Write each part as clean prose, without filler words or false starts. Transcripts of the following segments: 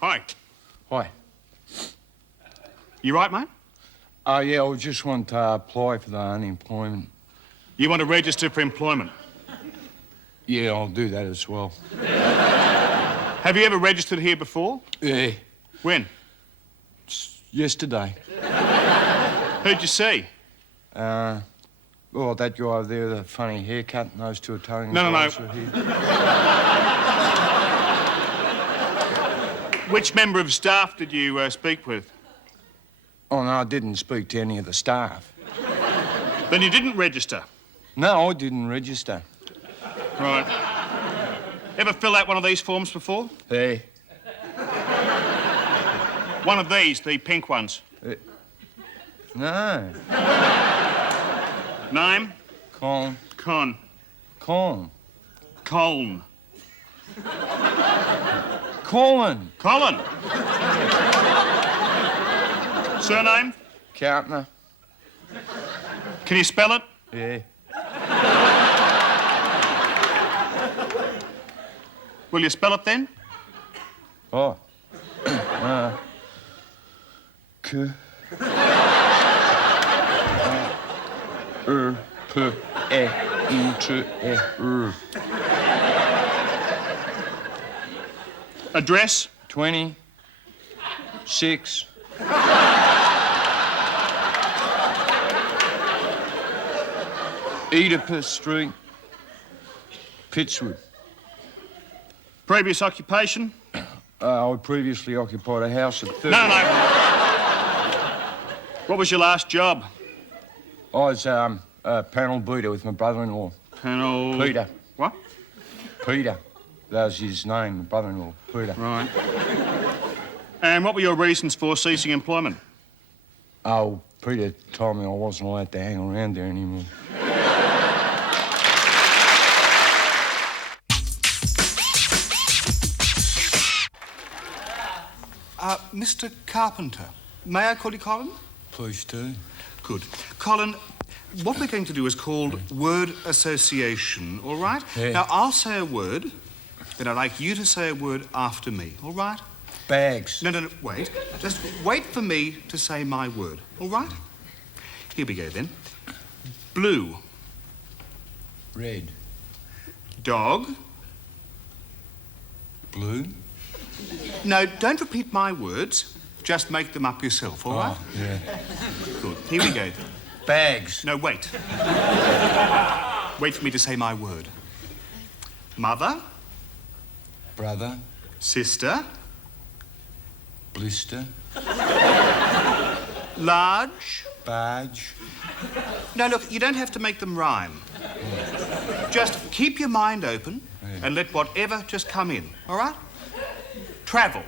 Hi. Hi. You right, mate? Yeah, I just want to apply for the unemployment. You want to register for employment? Yeah, I'll do that as well. Have you ever registered here before? Yeah. When? Yesterday. Who'd you see? Well, that guy over there with the funny haircut and those two Italian No. guys were here. Which member of staff did you speak with? Oh, no, I didn't speak to any of the staff. Then you didn't register? No, I didn't register. Right. Ever fill out one of these forms before? Hey. One of these, the pink ones. No. Name? Colin. Colin. Colin. Colin. Colin. Colin. Surname? Carpenter. Can you spell it? Yeah. Will you spell it then? Oh. P E U T E R. Address? 26. Oedipus Street, Pittswood. Previous occupation? I previously occupied a house at 30. No. What was your last job? I was a panel beater with my brother-in-law. Panel... Peter. What? Peter. That was his name, my brother-in-law, Peter. Right. And what were your reasons for ceasing employment? Oh, Peter told me I wasn't allowed to hang around there anymore. Mr. Carpenter, may I call you Colin? Please do. Good. Colin, what we're going to do is called word association, all right? Yeah. Now, I'll say a word, then I'd like you to say a word after me, all right? Bags. No, wait. Just wait for me to say my word, all right? Here we go, then. Blue. Red. Dog. Blue. No, don't repeat my words. Just make them up yourself, all right? Yeah. Good. Here we go. Bags. No, wait. Wait for me to say my word. Mother. Brother. Sister. Blister. Large. Barge. No, look, you don't have to make them rhyme. Just keep your mind open and let whatever just come in, all right? Travel.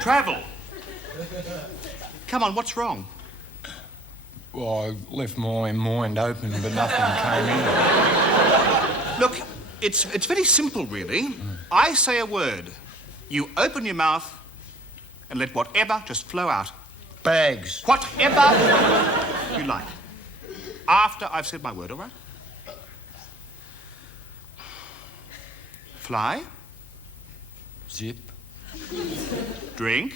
Travel. Come on, what's wrong? Well, I left my mind open, but nothing came in. Look, it's very simple, really. I say a word. You open your mouth and let whatever just flow out. Bags. Whatever you like. After I've said my word, all right? Fly. Zip. Drink.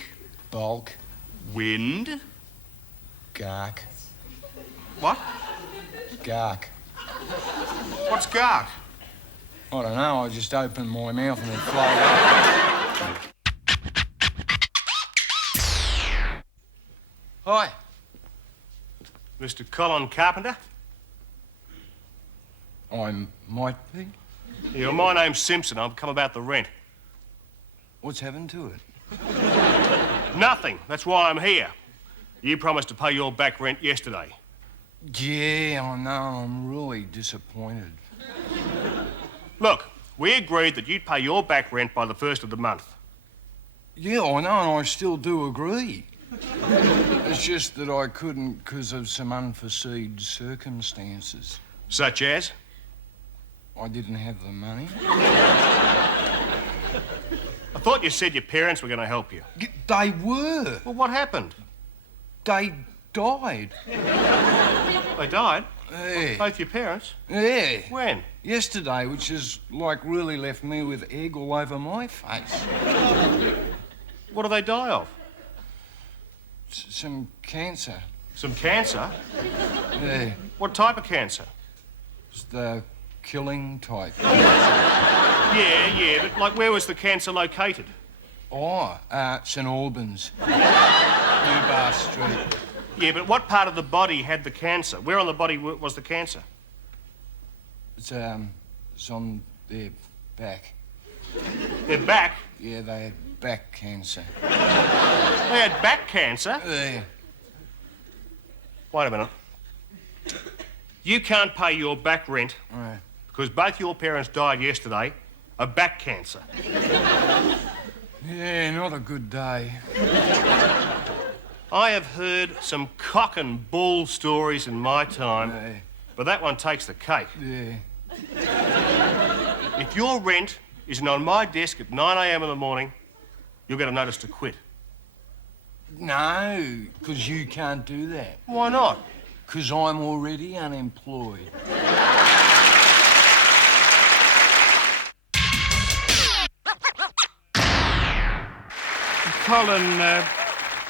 Bulk. Wind. Gark. What? Gark. What's gark? I don't know, I just opened my mouth and it flowed out. Hi. Mr. Colin Carpenter? I might be. Yeah, my name's Simpson. I've come about the rent. What's happened to it? Nothing. That's why I'm here. You promised to pay your back rent yesterday. Yeah, I know. I'm really disappointed. Look, we agreed that you'd pay your back rent by the 1st of the month. Yeah, I know, and I still do agree. It's just that I couldn't because of some unforeseen circumstances. Such as? I didn't have the money. I thought you said your parents were going to help you. They were. Well, what happened? They died. They died? Hey. Both your parents? Yeah. When? Yesterday, which has, like, really left me with egg all over my face. What do they die of? Some cancer. Some cancer? Yeah. What type of cancer? It's the killing type. Yeah, but, like, where was the cancer located? Oh, St Albans. Newbar Street. Yeah, but what part of the body had the cancer? Where on the body was the cancer? It's on their back. Their back? Yeah, they had back cancer. They had back cancer? Yeah. Wait a minute. You can't pay your back rent Right. because both your parents died yesterday of back cancer. Yeah, not a good day. I have heard some cock and bull stories in my time, Yeah. but that one takes the cake. Yeah. If your rent isn't on my desk at 9 a.m. in the morning, you'll get a notice to quit. No, because you can't do that. Why not? Because I'm already unemployed. Colin,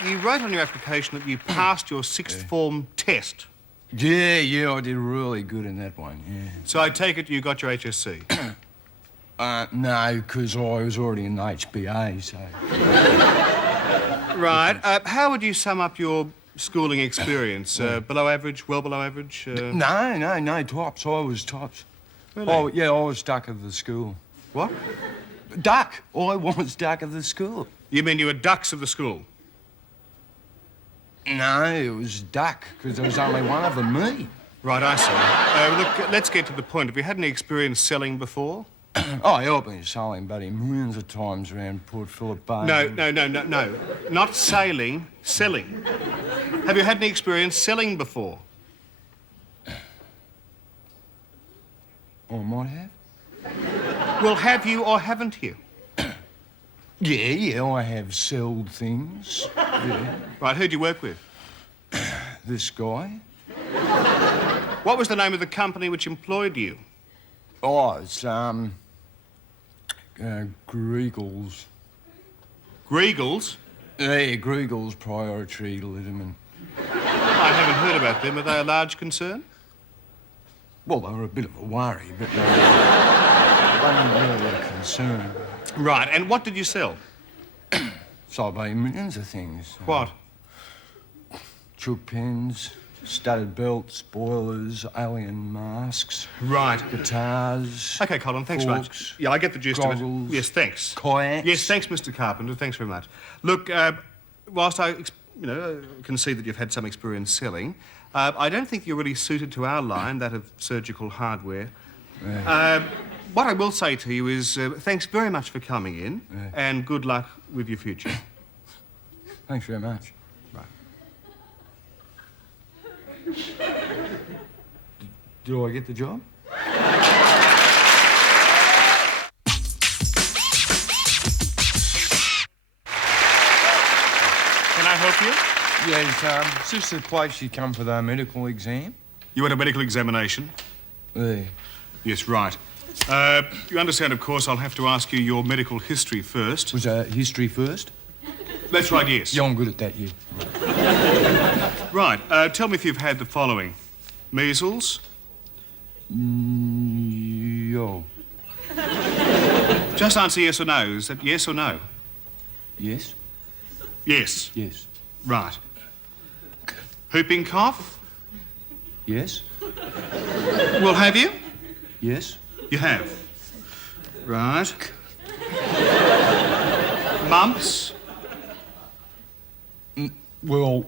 you wrote on your application that you passed your sixth form test. Yeah, I did really good in that one, yeah. So I take it you got your HSC. No, because I was already in HBA, so... Right. How would you sum up your schooling experience? Below average, well below average? No, tops. I was tops. Really? Oh, yeah, I was duck of the school. What? Duck! I was duck of the school. You mean you were ducks of the school? No, it was duck, because there was only one of them, me. Right, I see. Look, let's get to the point. Have you had any experience selling before? Oh, yeah, I've been selling, buddy, millions of times around Port Phillip Bay. No. Not sailing, selling. Have you had any experience selling before? I might have. Well, have you or haven't you? Yeah, I have sold things. Yeah. Right, who'd you work with? This guy. What was the name of the company which employed you? Oh, it's, Griegels. Griegels? Yeah, Griegels Priority Limited. I haven't heard about them. Are they a large concern? Well, they were a bit of a worry, but they weren't really a concern. Right, and what did you sell? So I bought millions of things. What? Chook pens, studded belts, boilers, alien masks, Right. guitars. OK, Colin, thanks very much. forks, Yeah, I get the gist of goggles, it. Yes, thanks. kayaks. Yes, thanks, Mr. Carpenter. Thanks very much. Look, whilst I, can see that you've had some experience selling, I don't think you're really suited to our line, that of surgical hardware. What I will say to you is thanks very much for coming in, and good luck with your future. Thanks very much. Right. Did I get the job? Can I help you? Yeah, it's just the place you come for the medical exam. You had a medical examination? Yeah. Yes, right. You understand, of course, I'll have to ask you your medical history first. Was history first? That's right, yes. Yeah, I'm good at that, you. Right. Tell me if you've had the following. Measles? Yo. Just answer yes or no. Is that yes or no? Yes? Yes. Yes. Right. Whooping cough? Yes? Well, have you? Yes? You have. Right. Mumps? Well,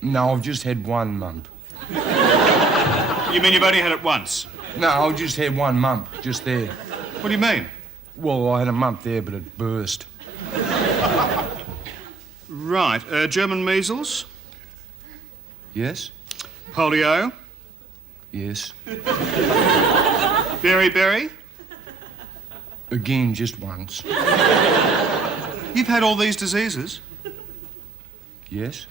no, I've just had one mump. You mean you've only had it once? No, I just had one mump, just there. What do you mean? Well, I had a mump there, but it burst. Right. German measles? Yes? Polio? Yes. Beriberi? Again, just once. You've had all these diseases? Yes?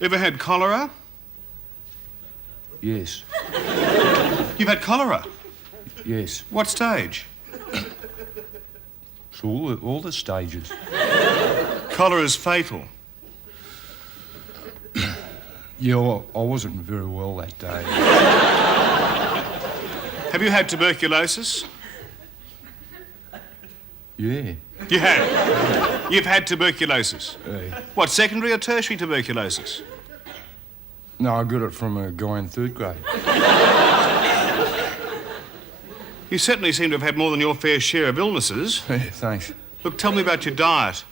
Ever had cholera? Yes. You've had cholera? Yes. What stage? It's all the stages. Cholera is fatal. Yeah, I wasn't very well that day. Have you had tuberculosis? Yeah. You have? You've had tuberculosis? Yeah. What, secondary or tertiary tuberculosis? No, I got it from a guy in 3rd grade. You certainly seem to have had more than your fair share of illnesses. Yeah, thanks. Look, tell me about your diet.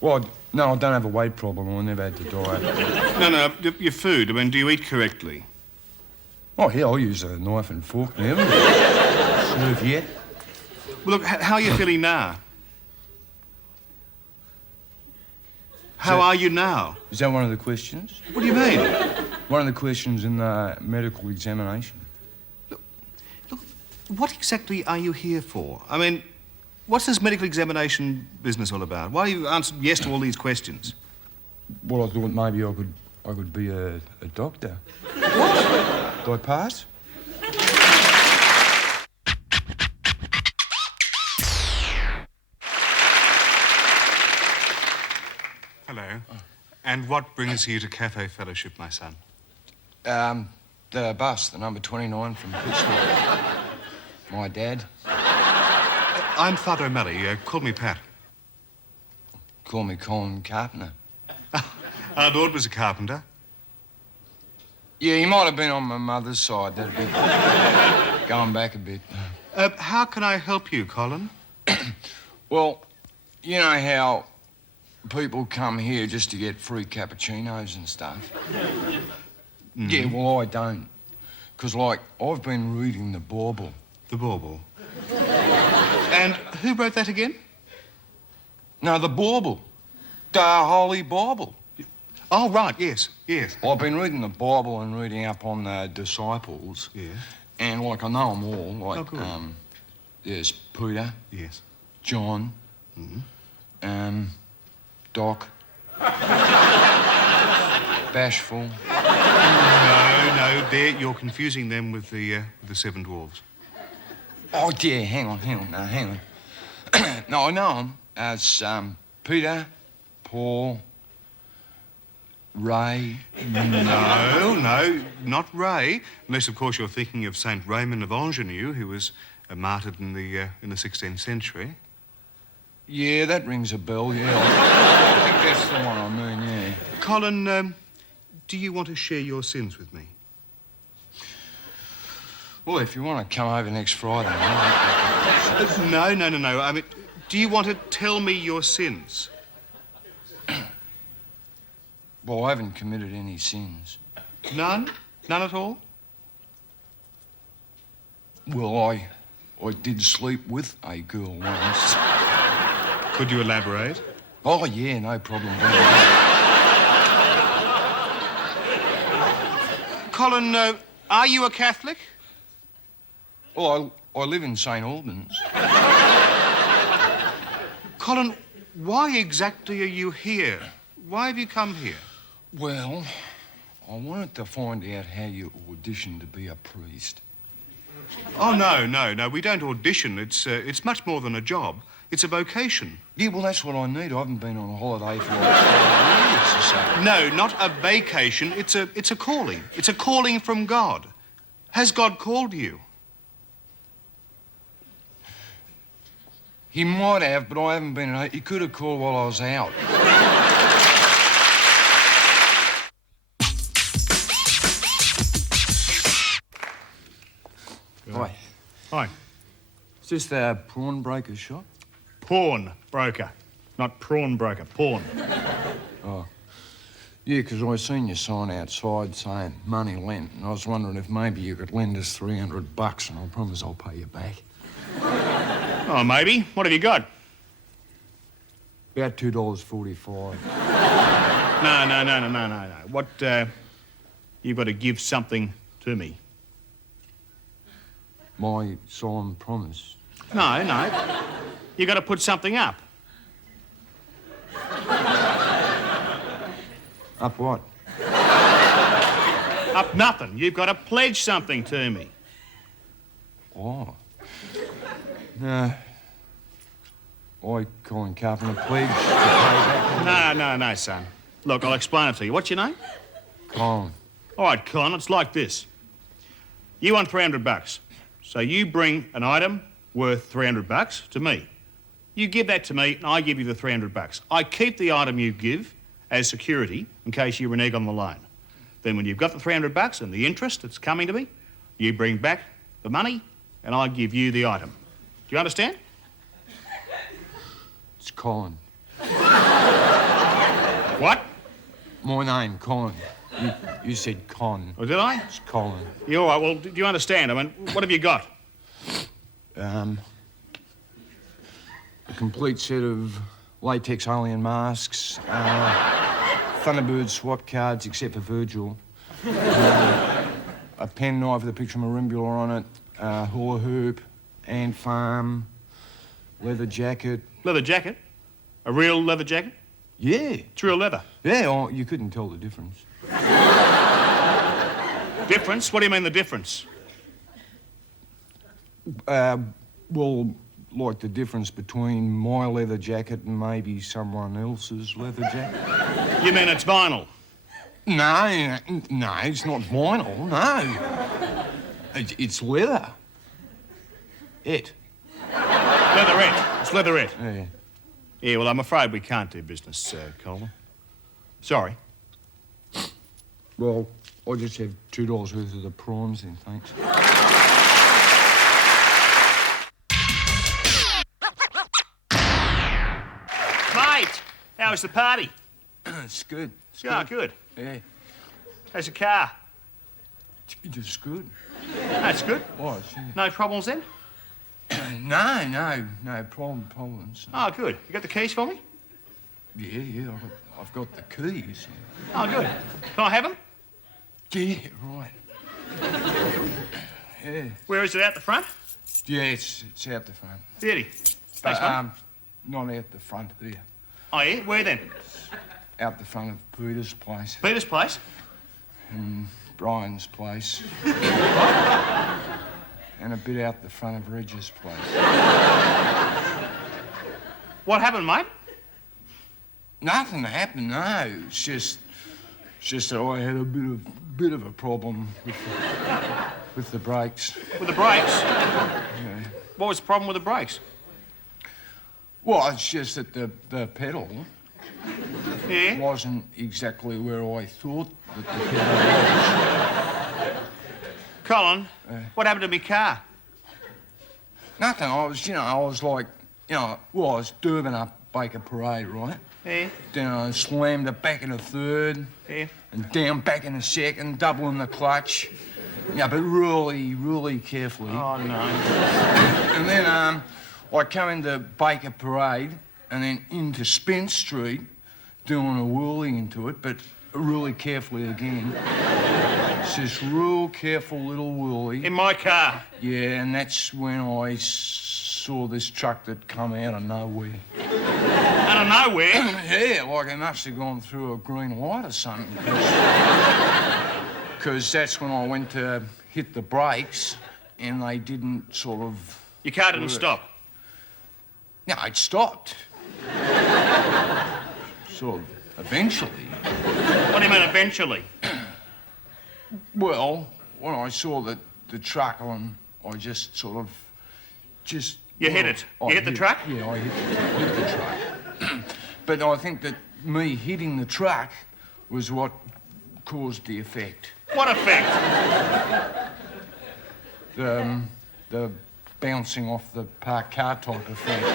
Well, no, I don't have a weight problem. I never had to diet. No, your food. I mean, do you eat correctly? Oh, yeah, I'll use a knife and fork now. Serve yet? Well, look, how are you feeling now? How are you now? Is that one of the questions? What do you mean? One of the questions in the medical examination. Look, what exactly are you here for? I mean, what's this medical examination business all about? Why you answered yes to all these questions? Well, I thought maybe I could be a doctor. What? Do I pass? Hello. And what brings you to Cafe Fellowship, my son? The bus, the number 29 from Pittsburgh. My dad. I'm Father O'Malley. Call me Pat. Call me Colin Carpenter. Our Lord was a carpenter. Yeah, he might have been on my mother's side. That'd be going back a bit. How can I help you, Colin? Well, you know how people come here just to get free cappuccinos and stuff? Yeah, well, I don't. Because, like, I've been reading the Bible. The Bauble. And who wrote that again? No, the Bible. The Holy Bible. Oh, right, yes. I've been reading the Bible and reading up on the disciples. Yeah. And, like, I know them all. Like, Oh, good. there's Peter, Yes. John, Doc, Bashful. No, you're confusing them with the 7 dwarves. Oh, yeah, hang on. No, I know them as Peter, Paul, Ray. No, not Ray. Unless, of course, you're thinking of Saint Raymond of Ingenue, who was martyred in the 16th century. Yeah, that rings a bell, yeah. I think that's the one I mean, yeah. Colin, do you want to share your sins with me? Well, if you want to come over next Friday night... No. I mean, do you want to tell me your sins? Well, I haven't committed any sins. None? None at all? Well, I did sleep with a girl once. Could you elaborate? Oh, yeah, no problem. Colin, are you a Catholic? Well, I live in St. Albans. Colin, why exactly are you here? Why have you come here? Well, I wanted to find out how you auditioned to be a priest. Oh, no. We don't audition. It's much more than a job. It's a vocation. Yeah, well, that's what I need. I haven't been on a holiday for like 5 years or so. No, not a vacation. It's a calling. It's a calling from God. Has God called you? He might have, but I haven't been... He could have called while I was out. Hi. Hi. Is this the prawn broker shop? Pawn broker. Not prawn broker, pawn. Oh. Yeah, because I seen your sign outside saying money lent, and I was wondering if maybe you could lend us $300, and I promise I'll pay you back. Oh, maybe. What have you got? About $2.45. No. What, you've got to give something to me. My solemn promise. No. You've got to put something up. Up what? Up nothing. You've got to pledge something to me. Oh. No. I, Colin Carpenter, pledge to pay back. No, son. Look, I'll explain it to you. What's your name? Colin. All right, Colin, it's like this. You want $300. So you bring an item worth $300 to me. You give that to me, and I give you the $300. I keep the item you give as security in case you renege on the loan. Then when you've got the $300 and the interest that's coming to me, you bring back the money, and I give you the item. Do you understand? It's Colin. What? My name, Colin. You said Con. Oh, did I? It's Colin. Yeah, all right, well, do you understand? I mean, what have you got? A complete set of latex alien masks, Thunderbird swap cards, except for Virgil, a pen knife with a picture of Marimbula on it, hula hoop, ant farm, leather jacket. Leather jacket? A real leather jacket? Yeah. It's real leather. Yeah, oh, you couldn't tell the difference. Difference? What do you mean the difference? Well, like the difference between my leather jacket and maybe someone else's leather jacket. You mean it's vinyl? No, it's not vinyl, no. It's leather. Leatherette. It's leatherette. Yeah. Yeah, well, I'm afraid we can't do business, Colin. Sorry. Well, I'll just have $2 worth of the prawns then, thanks. Mate, how was the party? It's good. Yeah, good. Yeah, How's the car? it's good. That's good. Oh, No problems then? no problems. Oh, good. You got the keys for me? Yeah, I've got the keys. Oh, good. Can I have them? Yeah, right. Yeah. Where is it, out the front? Yeah, it's out the front. Beauty. But, Thanks, mate. not out the front here. Oh, yeah? Where then? Out the front of Peter's place Peter's place? and Brian's place. And a bit out the front of Reg's place. What happened, mate? Nothing happened, no. It's just that I had a bit of a problem with the brakes. With the brakes? Yeah. What was the problem with the brakes? Well, it's just that the pedal Yeah? wasn't exactly where I thought that the pedal was. Colin, what happened to me car? Nothing. I was like, I was Durban up Baker Parade, right? Yeah? Then I slammed it back in a third. Yeah? And down back in a second, doubling the clutch. Yeah, but really, really carefully. Oh, no. And then I come into Baker Parade and then into Spence Street, doing a whirling into it, but really carefully again. It's this real careful little whirly. In my car? Yeah, and that's when I saw this truck that come out of nowhere. Out of nowhere? Yeah, like it must have gone through a green light or something. Because that's when I went to hit the brakes and they didn't sort of... Your car didn't stop? No, it stopped. Sort of, eventually. What do you mean, eventually? Well, when I saw the truck on, I just sort of... You hit it? You hit the truck? Yeah, I hit the truck. But I think that me hitting the truck was what caused the effect. What effect? The bouncing off the parked car type effect.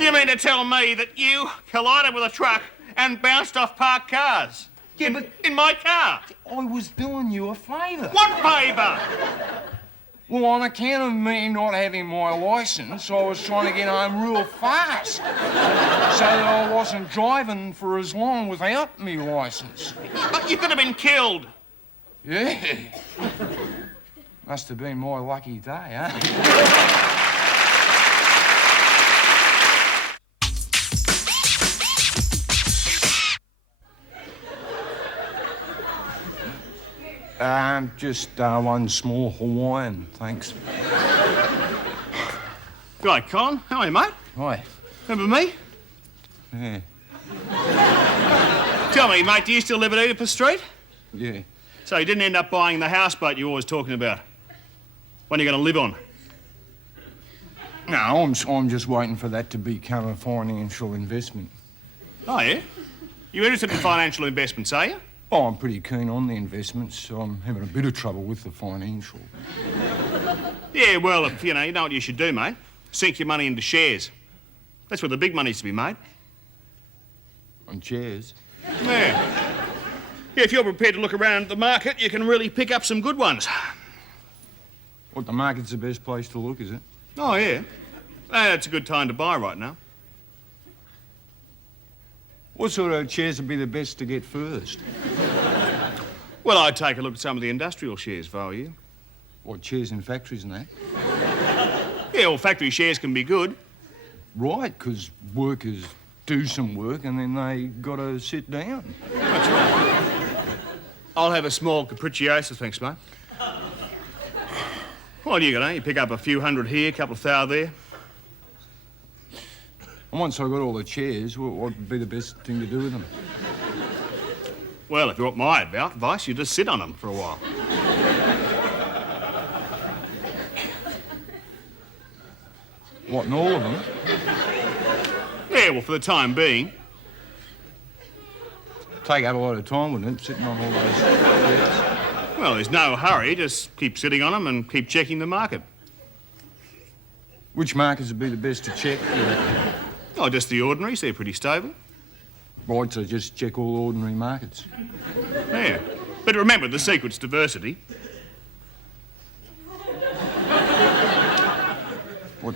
You mean to tell me that you collided with a truck and bounced off parked cars? Yeah, but In my car? I was doing you a favour. What favour? Well, on account of me not having my licence, I was trying to get home real fast so that I wasn't driving for as long without me licence. But you could have been killed. Yeah. Must have been my lucky day, huh? Just one small Hawaiian, thanks. Right, Colin. How are you, mate? Hi. Remember me? Yeah. Tell me, mate, do you still live at Oedipus Street? Yeah. So you didn't end up buying the houseboat you were always talking about? One you're going to live on? No, I'm just waiting for that to become a financial investment. Oh, yeah? You interested in financial investments, are you? Oh, I'm pretty keen on the investments, so I'm having a bit of trouble with the financial. Yeah, well, if, you know what you should do, mate? Sink your money into shares. That's where the big money's to be made. On chairs? Yeah. Yeah, if you're prepared to look around the market, you can really pick up some good ones. What, the market's the best place to look, is it? Oh, yeah. It's a good time to buy right now. What sort of chairs would be the best to get first? Well, I'd take a look at some of the industrial shares if I were you. What, chairs in factories and that? Yeah, well, factory shares can be good. Right, because workers do some work and then they got to sit down. That's right. I'll have a small capricciosa, thanks, mate. What do you got, eh? You pick up a few hundred here, a couple of thou there. And once I got all the chairs, what would be the best thing to do with them? Well, if you want my advice, you just sit on them for a while. What, in all of them? Yeah, well, for the time being. Take up a lot of time, wouldn't it, sitting on all those chairs? Well, there's no hurry. Just keep sitting on them and keep checking the market. Which markets would be the best to check? Oh, just the ordinaries. They're pretty stable. Right, so just check all ordinary markets. Yeah. But remember, the secret's diversity. What,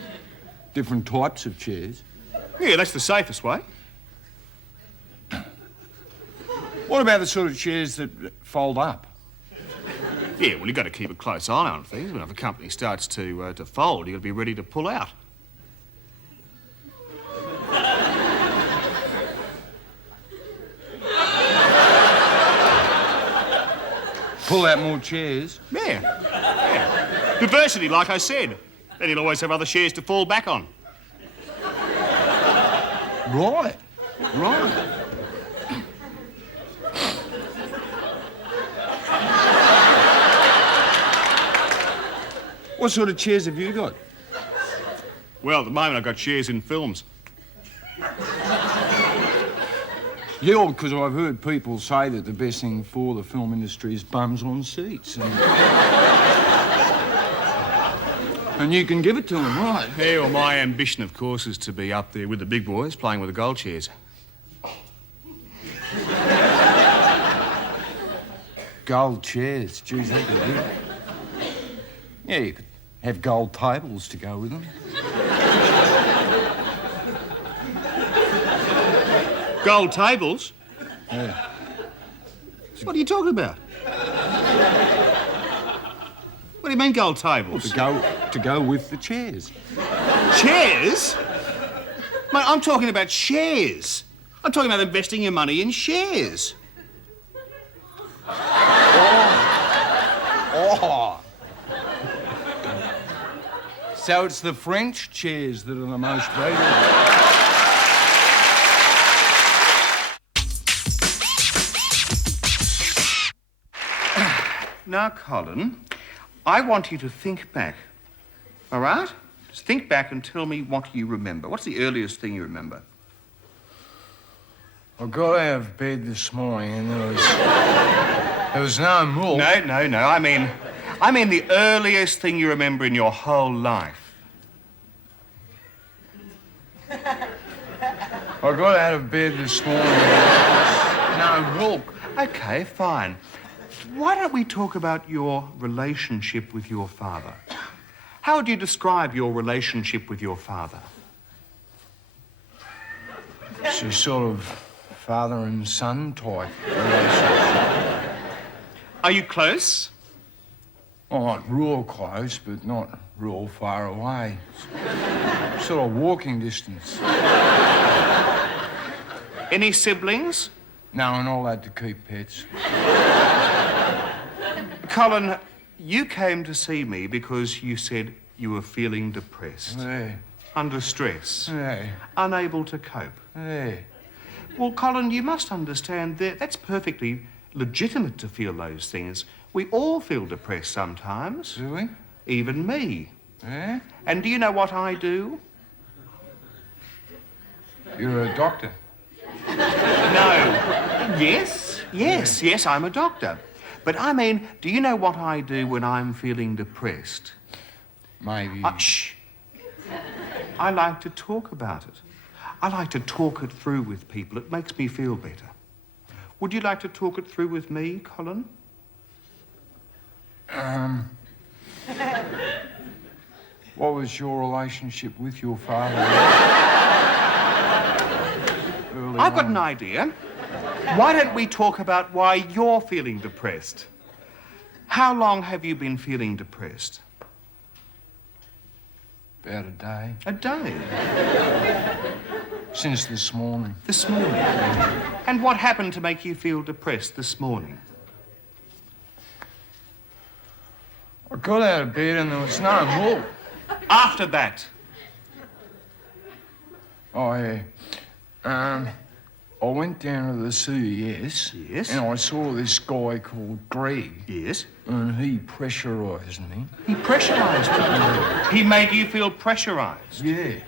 different types of chairs? Yeah, that's the safest way. What about the sort of chairs that fold up? Yeah, well, you've got to keep a close eye on things. When if a company starts to fold, you've got to be ready to pull out. Pull out more chairs? Yeah. Diversity, like I said. Then you'll always have other shares to fall back on. Right. Right. What sort of chairs have you got? Well, at the moment, I've got shares in films. Yeah, because I've heard people say that the best thing for the film industry is bums on seats. And you can give it to them, right? Yeah, well, my ambition, of course, is to be up there with the big boys playing with the gold chairs. Gold chairs, geez, that'd be good. Yeah, you could have gold tables to go with them. Gold tables? Yeah. What are you talking about? What do you mean gold tables? Well, to go with the chairs. Chairs? Mate, I'm talking about shares. I'm talking about investing your money in shares. Oh. So it's the French chairs that are the most valuable. Now, Colin, I want you to think back. All right? Just think back and tell me what you remember. What's the earliest thing you remember? I got out of bed this morning and there was no milk. No. I mean the earliest thing you remember in your whole life. I got out of bed this morning and there was no milk. Okay, fine. Why don't we talk about your relationship with your father? How would you describe your relationship with your father? It's a sort of father and son type relationship. Are you close? Oh, not real close, but not real far away. Sort of walking distance. Any siblings? No, we're not allowed to keep pets. Colin, you came to see me because you said you were feeling depressed, Yeah. under stress, Yeah. unable to cope. Yeah. Well, Colin, you must understand that that's perfectly legitimate to feel those things. We all feel depressed sometimes. Do we? Even me. Yeah? And do you know what I do? You're a doctor. No. Yes, I'm a doctor. But I mean, do you know what I do when I'm feeling depressed? Maybe. Shh. I like to talk about it. I like to talk it through with people. It makes me feel better. Would you like to talk it through with me, Colin? What was your relationship with your father? I've got an idea. Why don't we talk about why you're feeling depressed? How long have you been feeling depressed? About a day. A day. Since this morning. This morning. And what happened to make you feel depressed this morning? I got out of bed and there was no more. After that. Oh, yeah. I went down to the CES. Yes. And I saw this guy called Greg. Yes. And he pressurised me. He pressurised you. He made you feel pressurised. Yeah.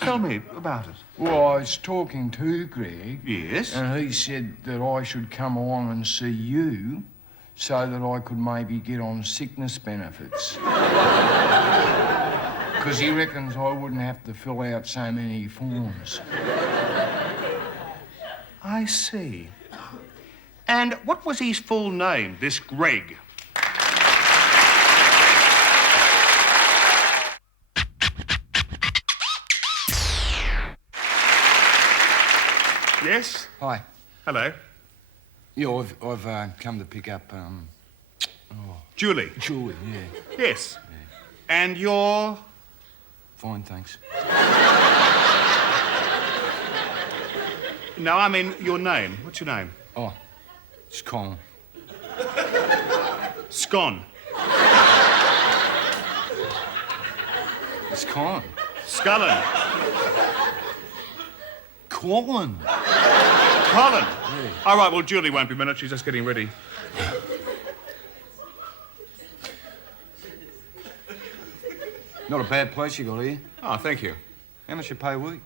Tell me about it. Well, I was talking to Greg. Yes. And he said that I should come along and see you so that I could maybe get on sickness benefits. Because he reckons I wouldn't have to fill out so many forms. I see. And what was his full name, this Greg? Yes? Hi. Hello. Yeah, I've come to pick up, Julie. Julie, yeah. Yes. And you're... Fine, thanks. No, I mean your name. What's your name? Oh, it's Colin. Scon. It's Colin. Scullin. Colin. Colin. Yeah. All right, well, Julie won't be a minute. She's just getting ready. Not a bad place you got here. Oh, thank you. How much you pay a week?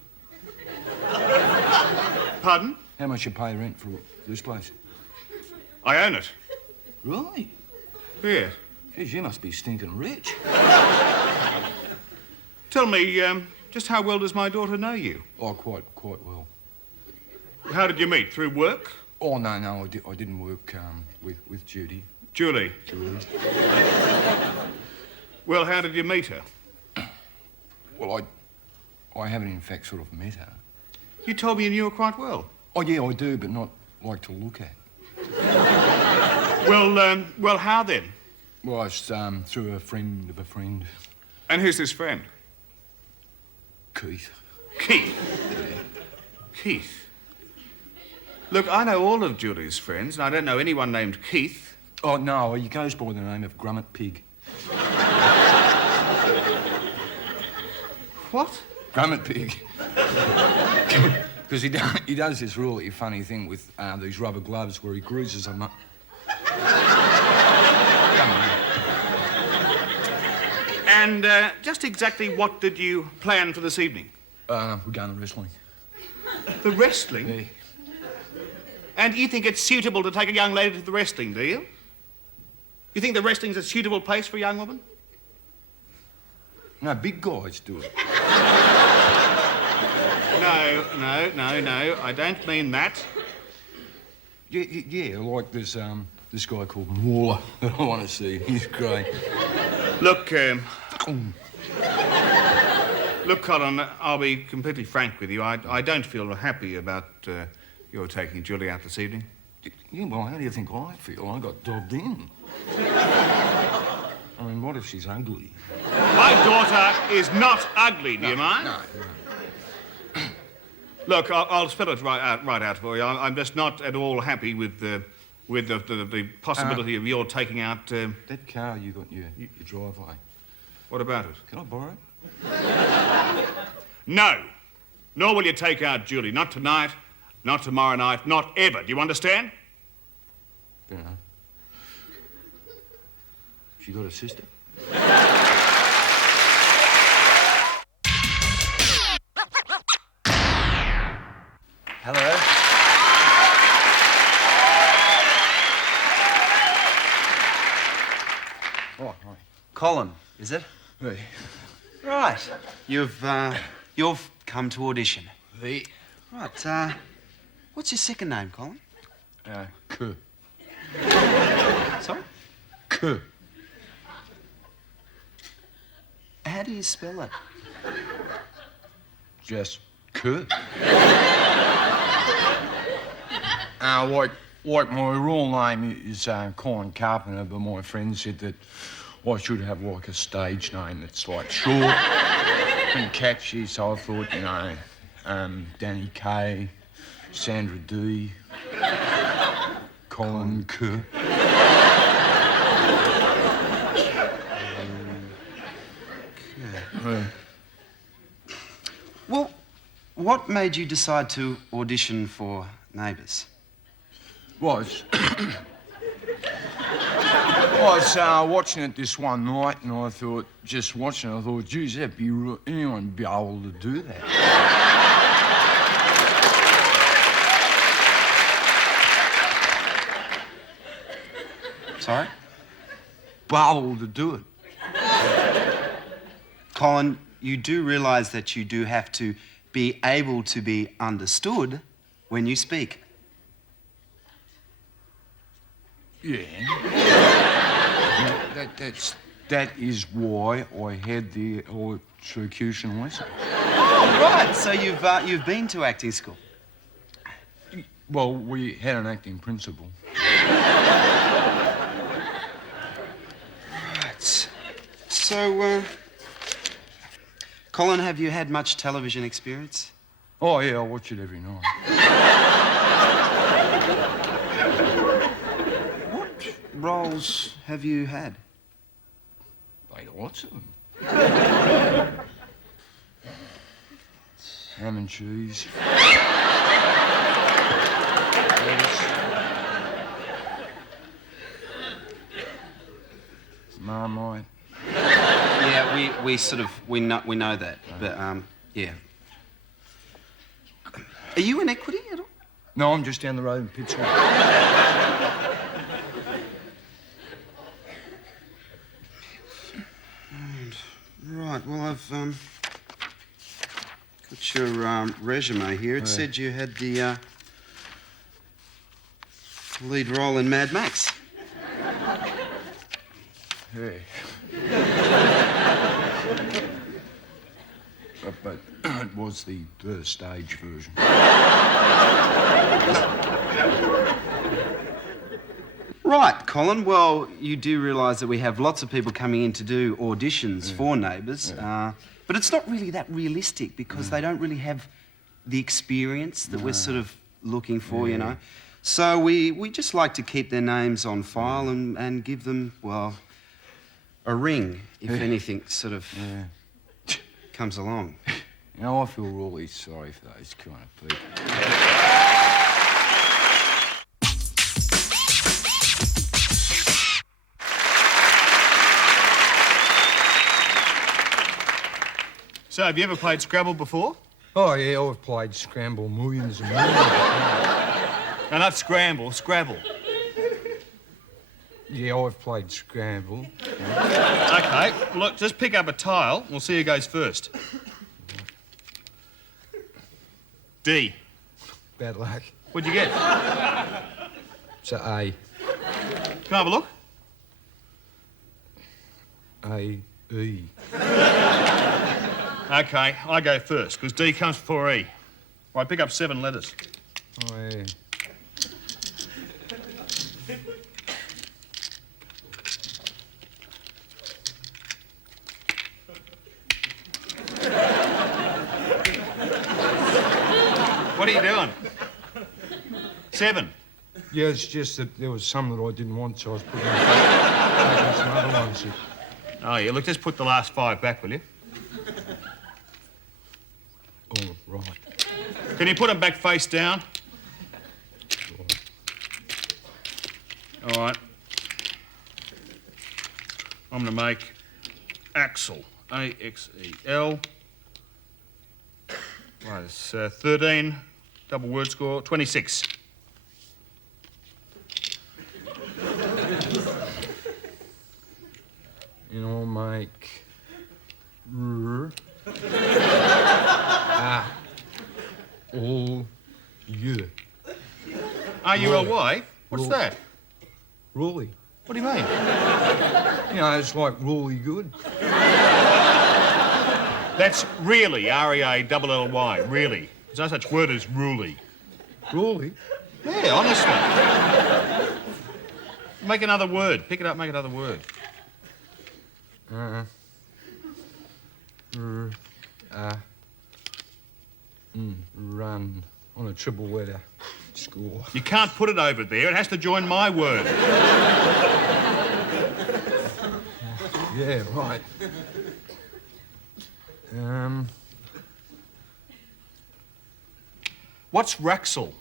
Pardon? How much you pay rent for this place? I own it. Really? Yeah. Geez, you must be stinking rich. Tell me, just how well does my daughter know you? Oh, quite well. How did you meet? Through work? Oh, no, I didn't work with Judy. Julie. Julie. Well, how did you meet her? Well, I haven't in fact sort of met her. You told me you knew her quite well. Oh, yeah, I do, but not like to look at. Well, how then? Well, it's through a friend of a friend. And who's this friend? Keith. Keith. Keith. Look, I know all of Julie's friends, and I don't know anyone named Keith. Oh, no, he goes by the name of Grummet Pig. What? Grummet Pig. Because he does this really funny thing with these rubber gloves where he greases them up. And just exactly what did you plan for this evening? We're going to wrestling. The wrestling? Yeah. And you think it's suitable to take a young lady to the wrestling, do you? You think the wrestling's a suitable place for a young woman? No, big guys do it. No, I don't mean that. Yeah, like this guy called Waller that I want to see. He's great. Look, look, Colin, I'll be completely frank with you. I don't feel happy about your taking Julie out this evening. Yeah, well, how do you think I feel? I got dobbed in. I mean, what if she's ugly? My daughter is not ugly, do you mind? No. Look, I'll spell it right out for you. I'm just not at all happy with with the possibility of your taking out... That car you got in your driveway, what about it? can I borrow it? No. Nor will you take out Julie. Not tonight, not tomorrow night, not ever. Do you understand? You know. She got a sister? Hello. Oh, hi. Colin, is it? Hey. Right. You've come to audition. Hey. Right, what's your second name, Colin? K. Sorry? K. How do you spell it? Just K. Like my real name is Colin Carpenter, but my friend said that I should have like a stage name that's like short and catchy, so I thought, you know, Danny Kaye, Sandra D, Colin K. Well, what made you decide to audition for Neighbours? Was. I was watching it this one night, and I thought, just watching it, I thought, geez, that'd be anyone would be able to do that. Sorry? Be able to do it. Colin, you do realise that you do have to be able to be understood when you speak. Yeah. That is why I had the electrocution lesson. Oh, right. So you've been to acting school. Well, we had an acting principal. Right. So, Colin, have you had much television experience? Oh, yeah, I watch it every night. What roles have you had? Lots of them. Ham and cheese. Lettuce. Marmite. Yeah, we know that, but yeah. Are you in equity at all? No, I'm just down the road in Pittsburgh. Right. Well, I've got your resume here. It said you had the lead role in Mad Max. Hey. But it was the stage version. Right, Colin. Well, you do realise that we have lots of people coming in to do auditions for Neighbours, but it's not really that realistic because they don't really have the experience that we're sort of looking for, you know. So we just like to keep their names on file and give them, well, a ring if anything sort of comes along. You know, I feel really sorry for those kind of people. So, have you ever played Scrabble before? Oh, yeah, I've played Scramble millions and millions of times. No, not Scramble, Scrabble. Yeah, I've played Scramble. Okay, look, just pick up a tile. We'll see who goes first. D. Bad luck. What'd you get? It's a A. Can I have a look? A, E. Okay, I go first, because D comes before E. Right, pick up 7 letters. Oh, yeah. What are you doing? 7. Yeah, it's just that there was some that I didn't want, so I was putting taking some other ones. Oh, yeah, look, just put the last 5 back, will you? Oh, right. Can you put them back face down? All right. I'm going to make Axel, A-X-E-L. Right, it's 13, double word score, 26. And I'll make R O U. R-U-L-Y? What's Roy. that? Really? What do you mean? You know, it's like really good. That's really, R-E-A-L-L-Y, really. There's no such word as ruly. Really? Yeah, honestly. Make another word. Pick it up, make another word. Run on a triple letter score. You can't put it over there. It has to join my word. Yeah, right. What's Raxel?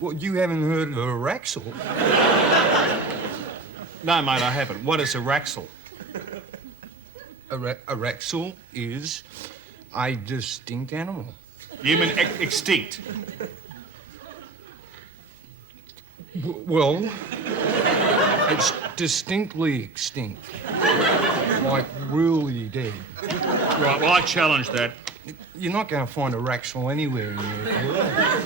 Well, you haven't heard of a Raxel? No, mate, I haven't. What is a Raxel? A Raxel is a distinct animal. You mean extinct? Well, it's distinctly extinct. Like, really dead. Right, well, I challenge that. You're not going to find a Raxel anywhere in there.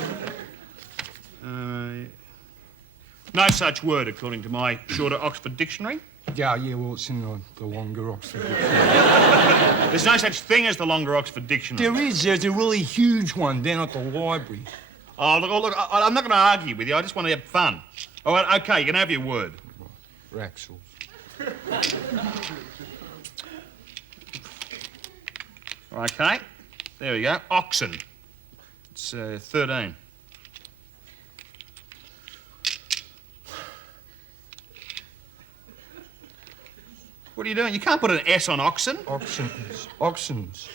No such word, according to my shorter Oxford Dictionary. Yeah, well, it's in the longer Oxford Dictionary. There's no such thing as the longer Oxford Dictionary. There is. There's a really huge one down at the library. Oh, look, I'm not going to argue with you. I just want to have fun. All right, OK, you can have your word. Raxels. OK, there we go. Oxen. It's 13. What are you doing? You can't put an S on oxen. Oxens.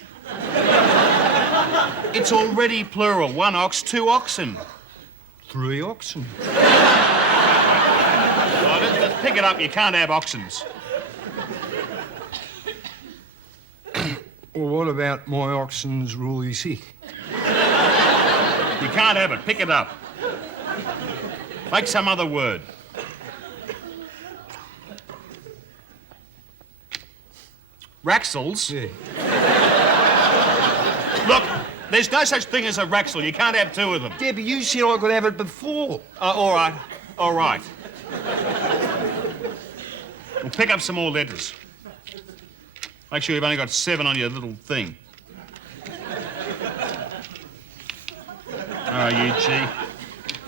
It's already plural. 1 ox, 2 oxen. 3 oxen. Right, let's pick it up. You can't have oxens. Well, what about my oxen's really sick? You can't have it. Pick it up. Make some other word. Raxels? Yeah. Look, there's no such thing as a Raxel. You can't have 2 of them. Yeah, but you said I could have it before. All right. All right. We'll pick up some more letters. Make sure you've only got 7 on your little thing. R-U-G.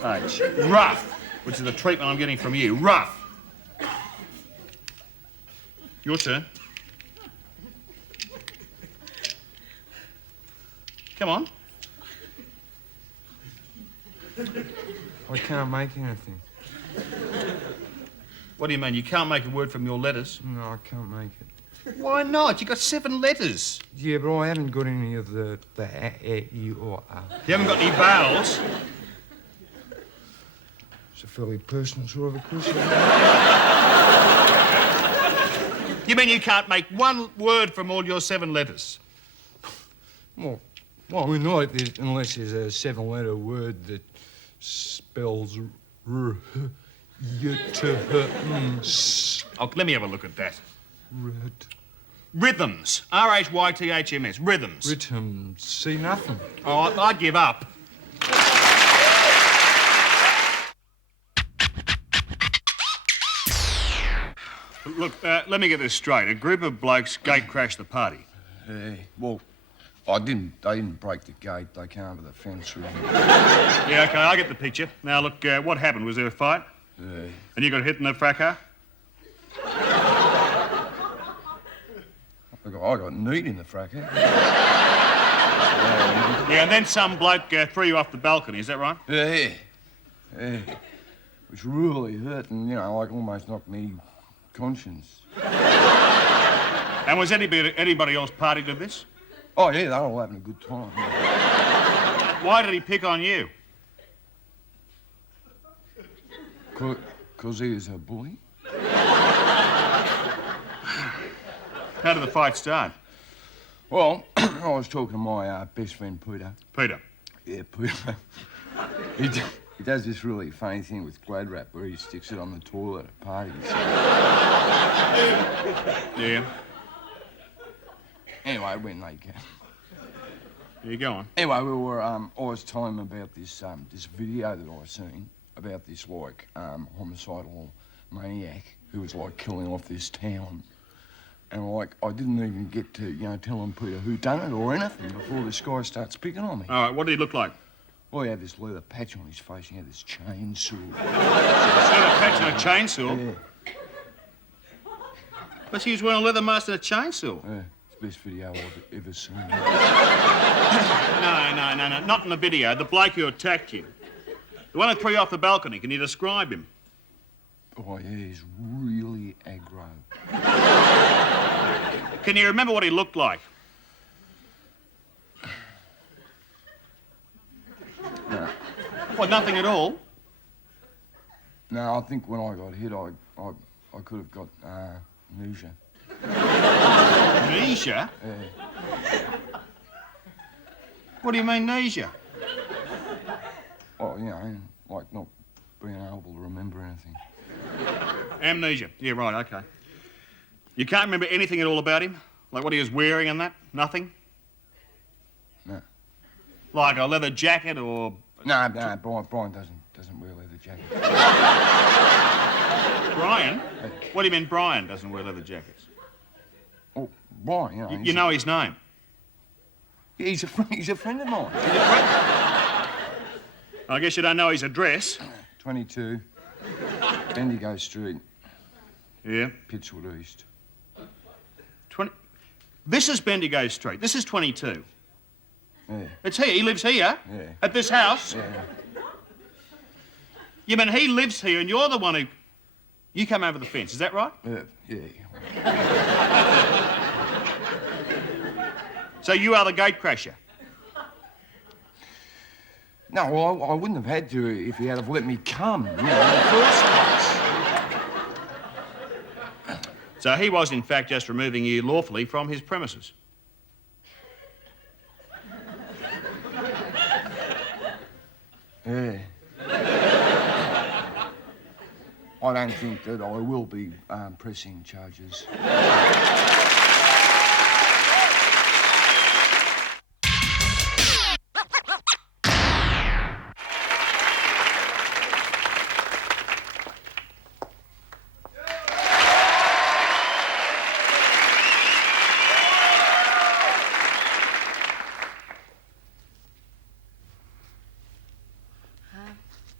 H. Rough, which is the treatment I'm getting from you. Rough. Your turn. Come on. I can't make anything. What do you mean? You can't make a word from your letters? No, I can't make it. Why not? You got 7 letters. Yeah, but I haven't got any of the a, e, or a. You haven't got any vowels. It's a fairly personal sort of a question. You mean you can't make 1 word from all your 7 letters? Well, I mean, not unless there's a 7-letter word that spells r, y, t, h, s. Oh, let me have a look at that. Red. Rhythms. R-H-Y-T-H-M-S. Rhythms. Rhythms. See nothing. Oh, I give up. Look, let me get this straight. A group of blokes gate crashed the party. Hey, well, they didn't break the gate. They came over the fence with me. Yeah, OK, I get the picture. Now, look, what happened? Was there a fight? Yeah. And you got hit in the fracas? I got kneed in the fracas. Yeah, and then some bloke threw you off the balcony, is that right? Yeah. Which really hurt and, like almost knocked me conscience. And was anybody else party to this? Oh, yeah, they were all having a good time. Why did he pick on you? Because he is a bully. How did the fight start? Well, I was talking to my best friend, Peter. Peter. Yeah, Peter. He does this really funny thing with Glad wrap where he sticks it on the toilet at parties. Yeah. Anyway, when they came. You go on. Anyway, we were, I was telling him about this video that I seen about this, homicidal maniac who was, killing off this town. And, I didn't even get to, tell him, Peter, who done it or anything before this guy starts picking on me. All right, what did he look like? Well, he had this leather patch on his face. He had this chainsaw. Leather patch and a chainsaw? Yeah. But he was wearing a leather mask and a chainsaw. Yeah, it's the best video I've ever seen. No, not in the video. The bloke who attacked you. The one who threw you off the balcony. Can you describe him? Oh, yeah, he's really aggro. Can you remember what he looked like? No. What, nothing at all? No, I think when I got hit, I could have got amnesia. Amnesia? Yeah. What do you mean, amnesia? Well, not being able to remember anything. Amnesia. Yeah, right, okay. You can't remember anything at all about him? Like what he was wearing and that? Nothing? No. Like a leather jacket or... No, Brian doesn't wear leather jackets. Brian? What do you mean Brian doesn't wear leather jackets? Oh, Brian, You know his name? Yeah, he's a friend of mine. I guess you don't know his address. 22, Bendigo Street, Yeah. Pittswood East. 20... This is Bendigo Street. This is 22. Yeah. It's here. He lives here? Yeah. At this house? Yeah. You mean he lives here and you're the one who... You come over the fence, is that right? Yeah. So you are the gate crasher? No, well, I wouldn't have had to if he had have let me come, in the first place. So he was, in fact, just removing you lawfully from his premises? Yeah. I don't think that I will be pressing charges.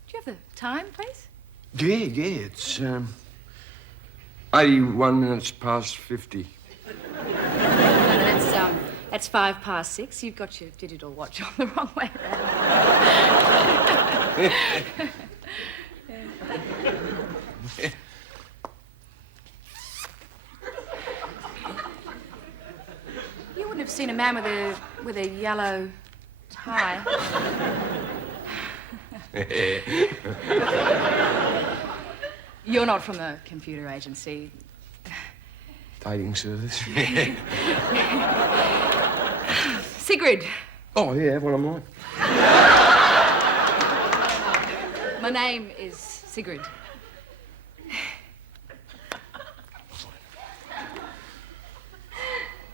Do you have the time, please? Yeah, it's 81 minutes past 50. No, that's 6:05. You've got your digital watch on the wrong way around. You wouldn't have seen a man with a yellow tie. You're not from the computer agency. Dating service. Sigrid. Oh, yeah, what am I? My name is Sigrid.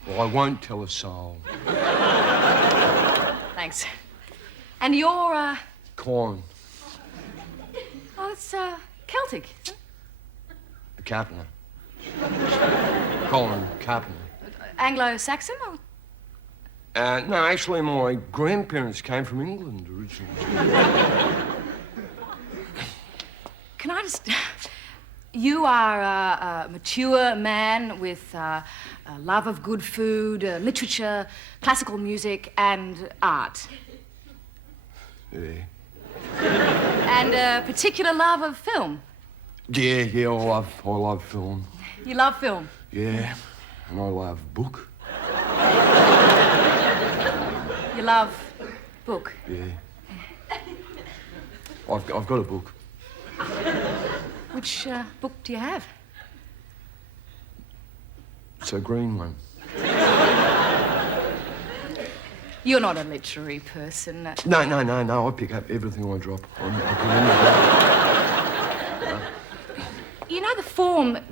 Well, I won't tell a soul. Thanks. And you're, Colin. Oh, it's, Celtic, isn't it? Carpenter. Colin Carpenter. Anglo-Saxon or... No, actually, my grandparents came from England originally. Can I just... You are a mature man with a love of good food, literature, classical music, and art. Yeah. And a particular love of film. Yeah, I love film. You love film? Yeah, and I love book. You love book? Yeah. I've got a book. Which book do you have? It's a green one. You're not a literary person. No. I pick up everything I drop. You know, the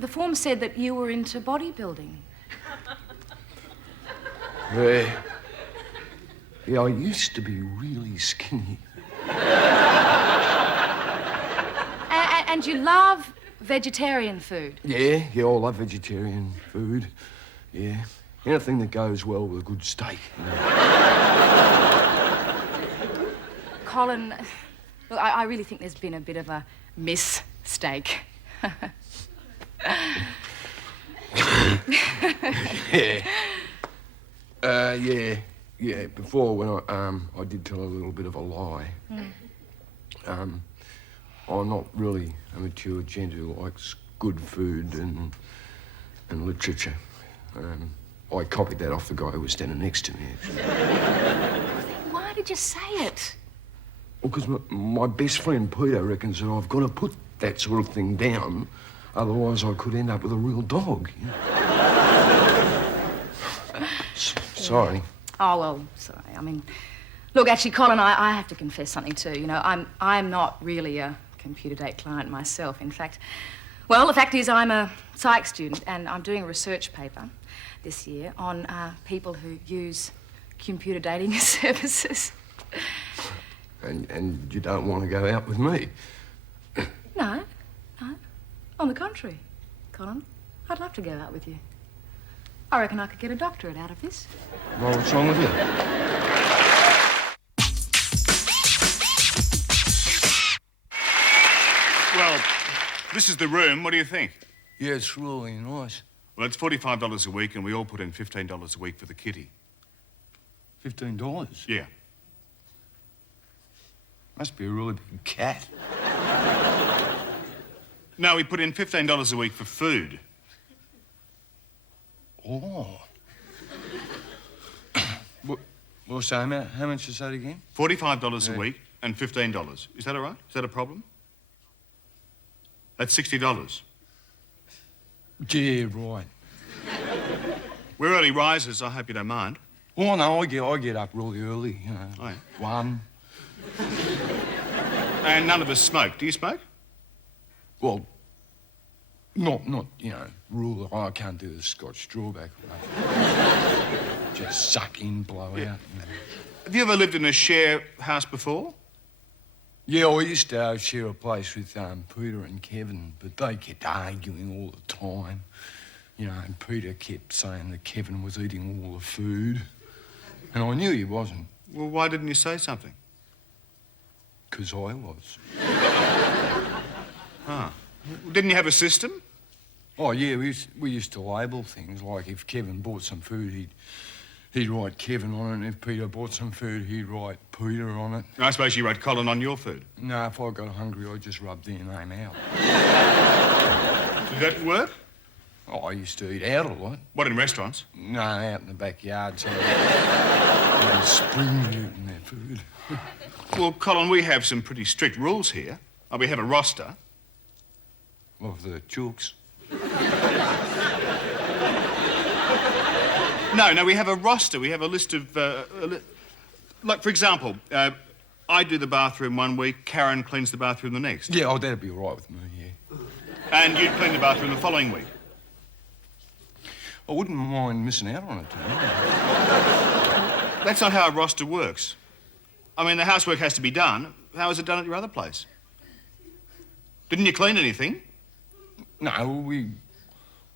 form said that you were into bodybuilding. Yeah. Yeah, I used to be really skinny. And you love vegetarian food. Yeah, I love vegetarian food. Yeah. Anything that goes well with a good steak. You know. Colin, look, I really think there's been a bit of a mistake. Yeah. Before, when I did tell a little bit of a lie. I'm not really a mature gent who likes good food and literature. I copied that off the guy who was standing next to me, actually. Why did you say it? Well, because my best friend Peter reckons that I've got to put that sort of thing down, otherwise I could end up with a real dog. You know? Sorry. Oh, well, sorry. I mean, look, actually, Colin, I have to confess something too. You know, I'm not really a computer date client myself. In fact, well, the fact is I'm a psych student and I'm doing a research paper this year on people who use computer dating services. And you don't want to go out with me? No. On the contrary, Colin, I'd love to go out with you. I reckon I could get a doctorate out of this. Well, what's wrong with you? Well, this is the room. What do you think? Yeah, it's really nice. Well, it's $45 a week, and we all put in $15 a week for the kitty. $15? Yeah. Must be a really big cat. No, we put in $15 a week for food. Oh. Well, so how much is that again? $45 a week and $15. Is that all right? Is that a problem? That's $60. Yeah, right. We're early risers. I hope you don't mind. Oh, no, I get up really early, you know. Oh, yeah. 1. And none of us smoke. Do you smoke? Well, not you know, rule. I can't do the Scotch drawback. Just suck in, blow out. You know. Have you ever lived in a share house before? Yeah, I used to share a place with Peter and Kevin, but they kept arguing all the time. You know, and Peter kept saying that Kevin was eating all the food. And I knew he wasn't. Well, why didn't you say something? 'Cause I was. Ah. Didn't you have a system? Oh, yeah, we used to label things. Like if Kevin bought some food, he'd write Kevin on it, and if Peter bought some food, he'd write Peter on it. I suppose you wrote Colin on your food. No, if I got hungry, I'd just rub their name out. Did that work? Oh, I used to eat out a lot. What, in restaurants? No, out in the backyard, so they'd spring meat in their food. Well, Colin, we have some pretty strict rules here. We have a roster. Of the chooks. No, we have a roster. We have a list of... like, for example, I do the bathroom one week, Karen cleans the bathroom the next. Yeah, oh, that'd be all right with me, yeah. And you'd clean the bathroom the following week. I wouldn't mind missing out on it, too. That's not how a roster works. I mean, the housework has to be done. How is it done at your other place? Didn't you clean anything? No, we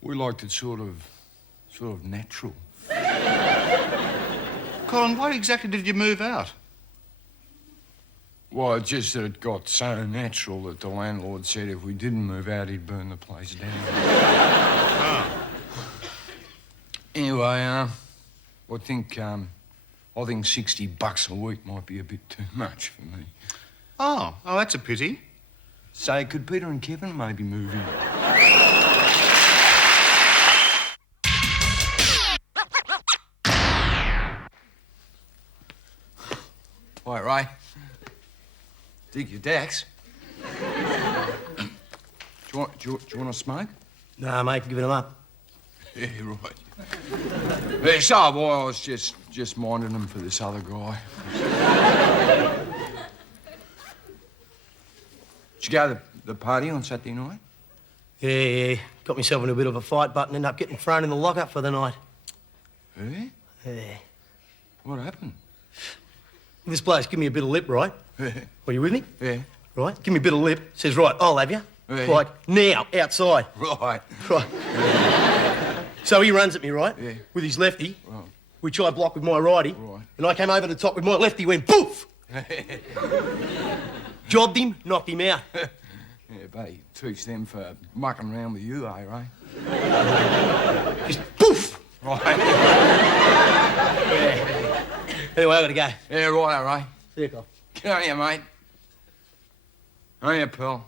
liked it sort of natural. Colin, why exactly did you move out? Well, it's just that it got so natural that the landlord said if we didn't move out, he'd burn the place down. Anyway, I think $60 a week might be a bit too much for me. Oh, that's a pity. So could Peter and Kevin maybe move in? All right, Ray. Dig your Dax. Do you want to smoke? Nah, mate, giving them up. Yeah, right. Yeah, so, boy, I was just minding them for this other guy. Did you go to the party on Saturday night? Yeah. Got myself in a bit of a fight, but ended up getting thrown in the lockup for the night. Yeah? Yeah. What happened? This bloke's give me a bit of lip, right? Yeah. Are you with me? Yeah. Right? Give me a bit of lip. Says, right, I'll have you. Yeah. Like, now, outside. Right. Right. So he runs at me, right? Yeah. With his lefty, Right. which I blocked with my righty. Right. And I came over the top with my lefty, went poof! Jobbed him, knocked him out. Yeah, buddy, teach them for mucking around with you, eh, Ray? Just poof! Right. Anyway, I gotta go. Yeah, right, Ray. See you, Col. Get on here, mate. On here, pal.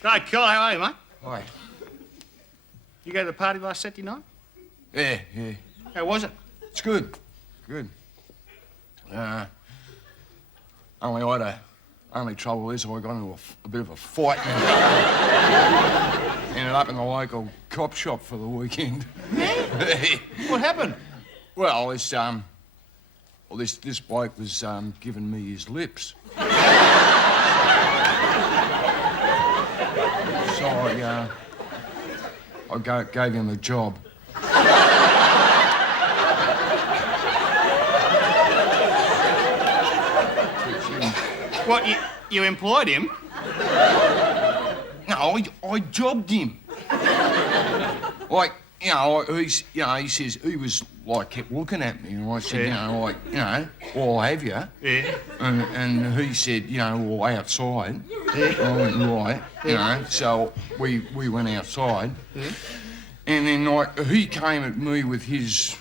Hey, Col, how are you, mate? Hi. You go to the party last Saturday night? Yeah. How was it? It's good. Good. Only trouble is I got into a bit of a fight and ended up in the local cop shop for the weekend. What happened? Well, this bloke was giving me his lips. So I gave him a job. What, you employed him? No, I jobbed him. Like, he says, he was, like, kept looking at me, and I said, well, I'll have you. Yeah. And he said, well, outside. Yeah. I went, right, so we went outside. Yeah. And then, like, he came at me with his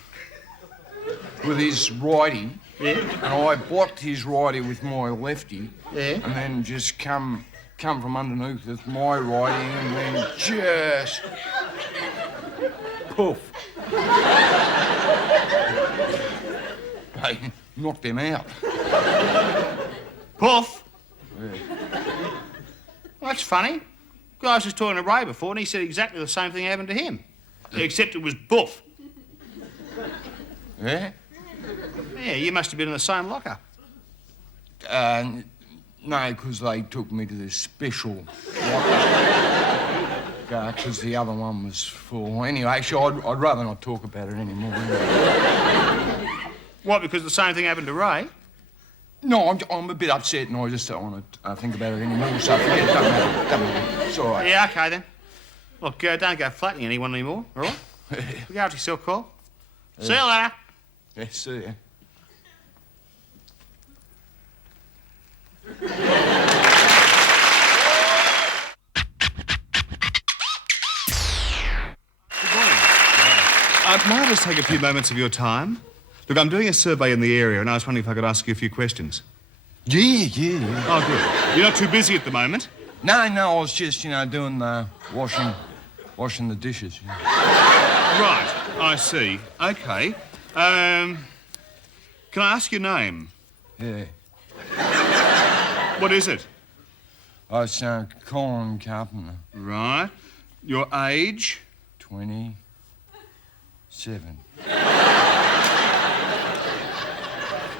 righty. Yeah. And I blocked his righty with my lefty. Yeah. And then just come from underneath with my righty and then just poof. They knocked him out. Poof? Yeah. Well, that's funny. I was just talking to Ray before and he said exactly the same thing happened to him. Except it was boof. Yeah? Yeah, you must have been in the same locker. No, because they took me to this special locker. Because the other one was full. Anyway, actually, I'd rather not talk about it anymore. What, because the same thing happened to Ray? No, I'm a bit upset and I just don't want to think about it anymore, so forget it. Don't matter. It's all right. Yeah, OK, then. Look, don't go flattening anyone anymore, all right? Look after yourself, Col. See you later. Yeah, see ya. May I just take a few moments of your time? Look, I'm doing a survey in the area and I was wondering if I could ask you a few questions. Yeah. Oh, good. You're not too busy at the moment? No, I was just, doing the washing the dishes. Yeah. Right, I see. OK. Can I ask your name? Yeah. What is it? Oh, it's Colin Carpenter. Right. Your age? 27.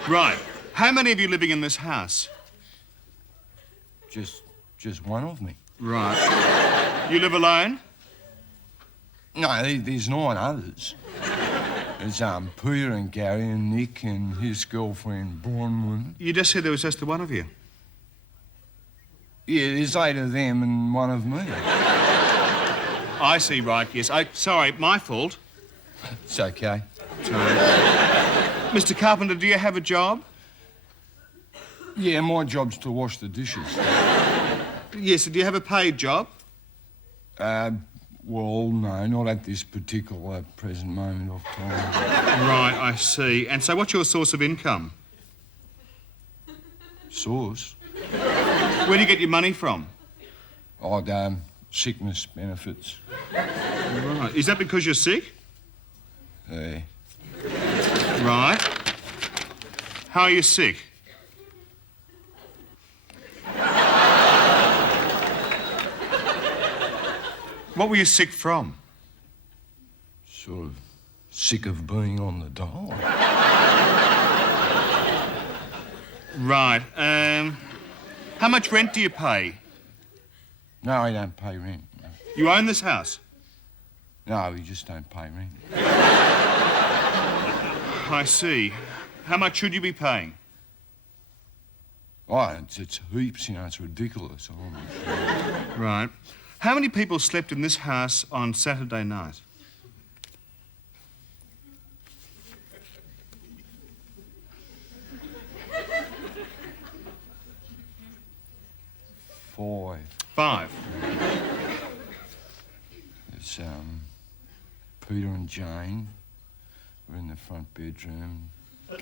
Right. How many of you living in this house? Just one of me. Right. You live alone? No, there's 9 others. There's Peter and Gary and Nick and his girlfriend Bronwyn. You just said there was just the one of you. Yeah, there's 8 of them and 1 of me. I see, right, yes. Sorry, my fault. It's okay. Sorry. Mr. Carpenter, do you have a job? Yeah, my job's to wash the dishes. Yes, do you have a paid job? Well, no, not at this particular present moment of time. Right, I see. And so what's your source of income? Source? Where do you get your money from? Sickness benefits. Right. Is that because you're sick? Yeah. Right. How are you sick? What were you sick from? Sort of sick of being on the dole. Right. How much rent do you pay? No, I don't pay rent. No. You own this house? No, we just don't pay rent. I see. How much should you be paying? Oh, it's heaps, you know, it's ridiculous. Right. How many people slept in this house on Saturday night? Five. It's, Peter and Jane were in the front bedroom.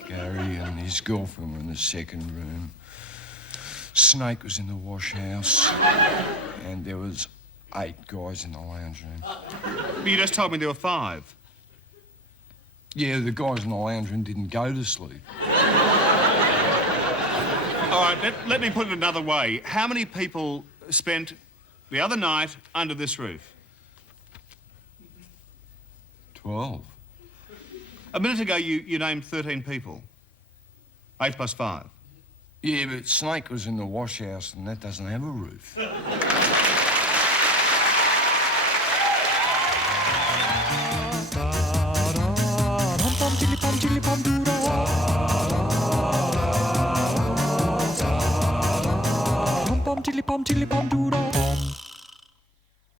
Gary and his girlfriend were in the second room. Snake was in the wash house. And there was 8 guys in the lounge room. But you just told me there were 5. Yeah, the guys in the lounge room didn't go to sleep. All right, let me put it another way. How many people spent the other night under this roof? 12. A minute ago, you named 13 people. 8 plus 5. Yeah, but Snake was in the wash house and that doesn't have a roof. Chili pom doodle.